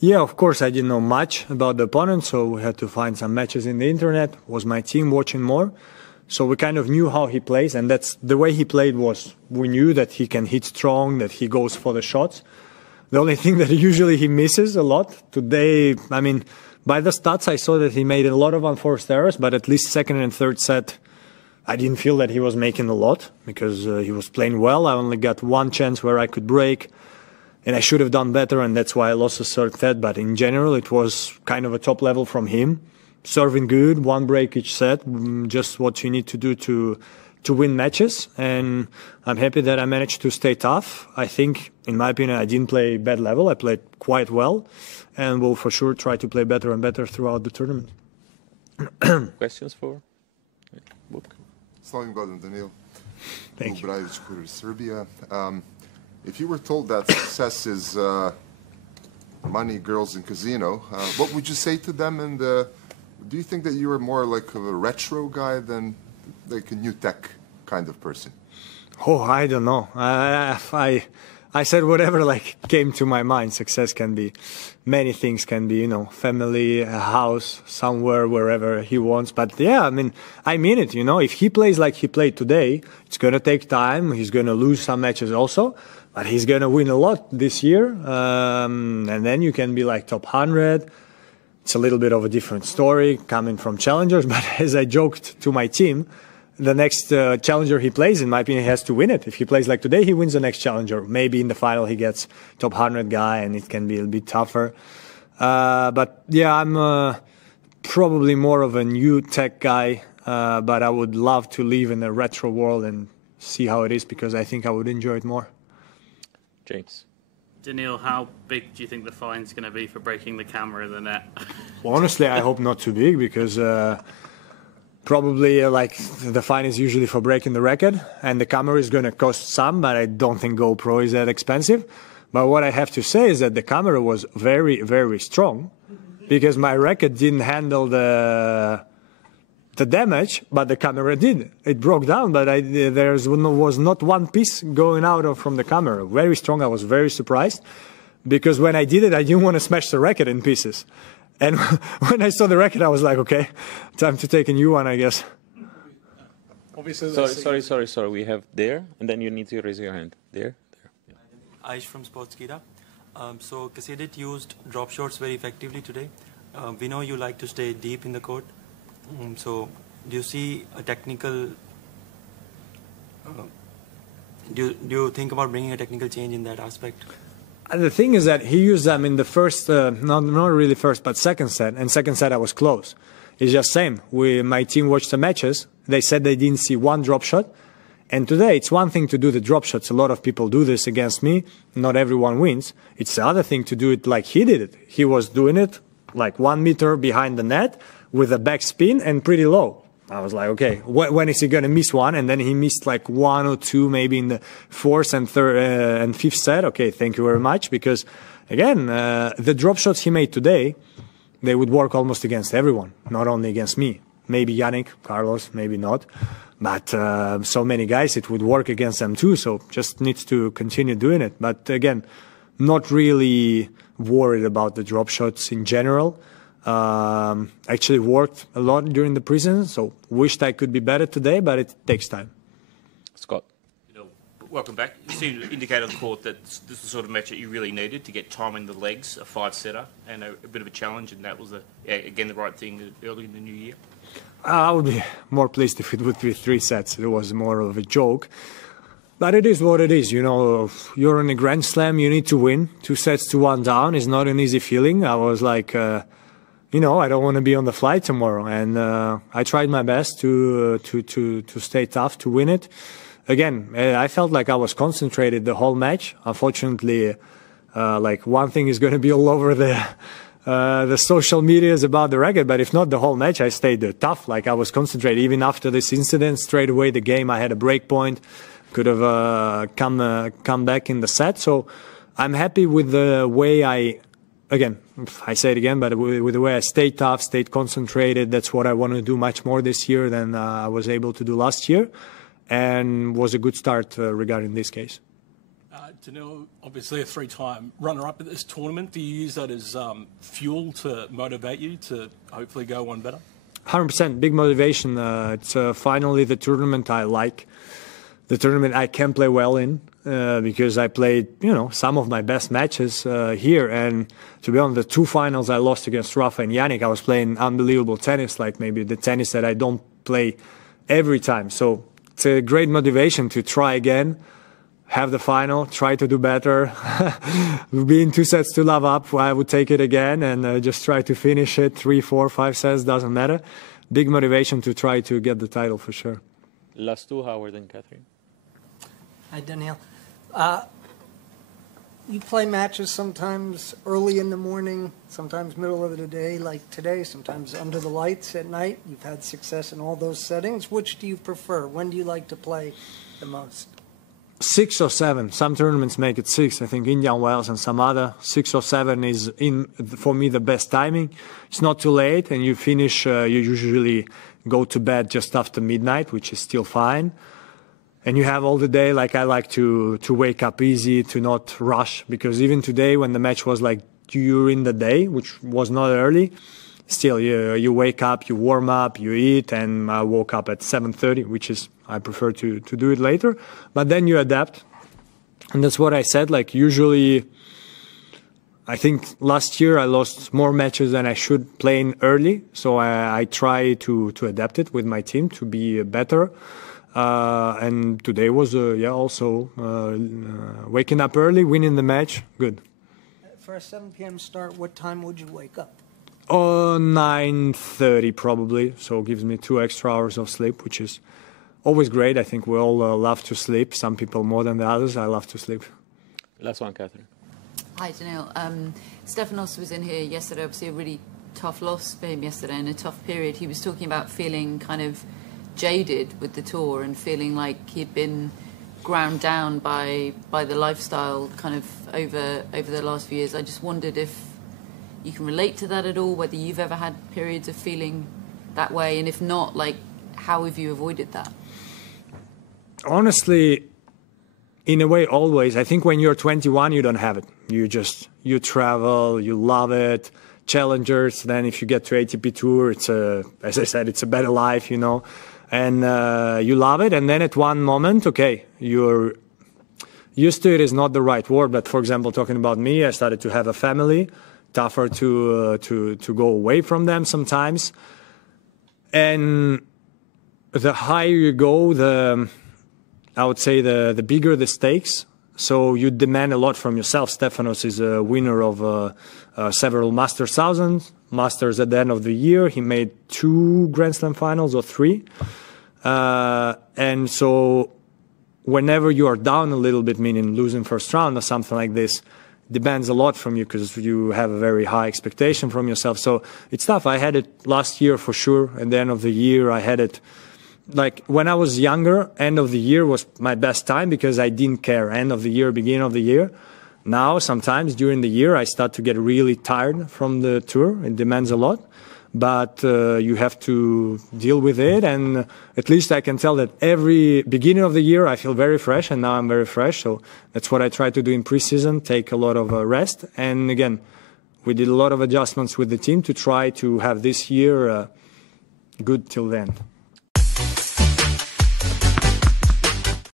Yeah, of course, I didn't know much about the opponent, so we had to find some matches in the internet. Was my team watching more? So we kind of knew how he plays, and that's the way he played was we knew that he can hit strong, that he goes for the shots. The only thing that usually he misses a lot. Today, I mean, by the stats, I saw that he made a lot of unforced errors, but at least second and third set, I didn't feel that he was making a lot because he was playing well. I only got one chance where I could break, and I should have done better, and that's why I lost the third set. But in general, it was kind of a top level from him. Serving good, one break each set, just what you need to do to win matches. And I'm happy that I managed to stay tough. I think, in my opinion, I didn't play bad level. I played quite well, and will for sure try to play better and better throughout the tournament. Questions for? Slavim Gordon, Daniil. Thank you. Serbia. If you were told that success is money, girls, and casino, what would you say to them? And do you think that you are more like a retro guy than like a new tech kind of person? Oh, I don't know. I said whatever like came to my mind. Success can be many things. Can be, you know, family, a house, somewhere, wherever he wants. But yeah, I mean it. You know, if he plays like he played today, it's gonna take time. He's gonna lose some matches also, but he's gonna win a lot this year. And then you can be like top 100. It's a little bit of a different story coming from challengers. But as I joked to my team, the next challenger he plays, in my opinion, he has to win it. If he plays like today, he wins the next challenger. Maybe in the final he gets top 100 guy, and it can be a bit tougher. But yeah, I'm probably more of a new tech guy, but I would love to live in a retro world and see how it is, because I think I would enjoy it more. James. Daniil, how big do you think the fine's going to be for breaking the camera in the net? Well, honestly, I hope not too big, because probably like the fine is usually for breaking the record, and the camera is going to cost some, but I don't think GoPro is that expensive. But what I have to say is that the camera was very, very strong, because my record didn't handle the damage, but the camera did. It broke down, but there was not one piece going out from the camera. Very strong. I was very surprised, because when I did it, I didn't want to smash the record in pieces. And when I saw the record, I was like, okay, time to take a new one, I guess. Obviously, sorry. We have there, and then you need to raise your hand. There. Yeah. Aish from Sportskeeda. So Kasidit used drop shots very effectively today. We know you like to stay deep in the court. So do you see a technical... do you think about bringing a technical change in that aspect? The thing is that he used them in the first, not really first, but second set. And second set I was close. It's just same. My team watched the matches. They said they didn't see one drop shot. And today it's one thing to do the drop shots. A lot of people do this against me. Not everyone wins. It's the other thing to do it like he did it. He was doing it like 1 meter behind the net with a back spin and pretty low. I was like, okay, when is he going to miss one? And then he missed like 1 or 2 maybe in the fourth and third and fifth set. Okay, thank you very much. Because, again, the drop shots he made today, they would work almost against everyone, not only against me. Maybe Yannick, Carlos, maybe not. But so many guys, it would work against them too. So just needs to continue doing it. But, again, not really worried about the drop shots in general. Actually worked a lot during the preseason, so wished I could be better today, but it takes time. Scott. Welcome back. You seem to indicate on the court that this was the sort of match that you really needed to get time in the legs, a 5-setter, and a bit of a challenge, and that was, again, the right thing early in the new year. I would be more pleased if it would be 3 sets. It was more of a joke. But it is what it is, you know. You're in a Grand Slam, you need to win. 2 sets to 1 down is not an easy feeling. I was like... you know, I don't want to be on the flight tomorrow, and I tried my best to stay tough, to win it. Again, I felt like I was concentrated the whole match. Unfortunately, like one thing is going to be all over the social medias about the record, but if not the whole match, I stayed tough. Like I was concentrated even after this incident. Straight away, the game, I had a break point, could have come back in the set. So I'm happy with the way Again, I say it again, but with the way I stayed tough, stayed concentrated, that's what I want to do much more this year than I was able to do last year, and was a good start regarding this case. Daniil, obviously a three-time runner-up at this tournament. Do you use that as fuel to motivate you to hopefully go one better? 100%, big motivation. It's finally the tournament I like, the tournament I can play well in, because I played, some of my best matches here. And to be honest, the two finals I lost against Rafa and Yannick, I was playing unbelievable tennis, like maybe the tennis that I don't play every time. So it's a great motivation to try again, have the final, try to do better. Be in 2 sets to love up, I would take it again and just try to finish it 3, 4, 5 sets, doesn't matter. Big motivation to try to get the title for sure. Last two, Howard and Catherine. Hi, Daniil. You play matches sometimes early in the morning, sometimes middle of the day like today, sometimes under the lights at night. You've had success in all those settings. Which do you prefer? When do you like to play the most? 6 or 7. Some tournaments make it 6. I think Indian Wells and some other. 6 or 7 is, for me, the best timing. It's not too late, and you finish, you usually go to bed just after midnight, which is still fine. And you have all the day, like I like to wake up easy, to not rush, because even today when the match was like during the day, which was not early, still you wake up, you warm up, you eat, and I woke up at 7:30, which is, I prefer to do it later. But then you adapt. And that's what I said, like usually, I think last year I lost more matches than I should playing early. So I try to adapt it with my team to be better. And today was, also waking up early, winning the match, good. For a 7 p.m. start, what time would you wake up? 9:30 probably, so it gives me 2 extra hours of sleep, which is always great. I think we all love to sleep. Some people more than the others. I love to sleep. Last one, Catherine. Hi, Daniil. Stefanos was in here yesterday, obviously a really tough loss for him yesterday in a tough period. He was talking about feeling kind of jaded with the tour and feeling like he'd been ground down by the lifestyle kind of over the last few years. I just wondered if you can relate to that at all, whether you've ever had periods of feeling that way, and if not, like, how have you avoided that? Honestly, in a way, always. I think when you're 21, you don't have it. You travel, you love it, challengers. Then if you get to ATP Tour, it's as I said, it's a better life, and you love it. And then at one moment, okay, you're used to it is not the right word, but for example, talking about me, I started to have a family. Tougher to go away from them sometimes, and the higher you go, I would say the bigger the stakes. So you demand a lot from yourself. Stefanos is a winner of several Masters thousands, Masters at the end of the year. He made 2 Grand Slam finals or 3, and so whenever you are down a little bit, meaning losing first round or something like this, demands a lot from you because you have a very high expectation from yourself. So it's tough. I had it last year for sure. At the end of the year, I had it like when I was younger, end of the year was my best time because I didn't care. End of the year, beginning of the year. Now, sometimes during the year, I start to get really tired from the tour. It demands a lot. But you have to deal with it, and at least I can tell that every beginning of the year I feel very fresh, and now I'm very fresh. So that's what I try to do in preseason, take a lot of rest. And again, we did a lot of adjustments with the team to try to have this year good till the end.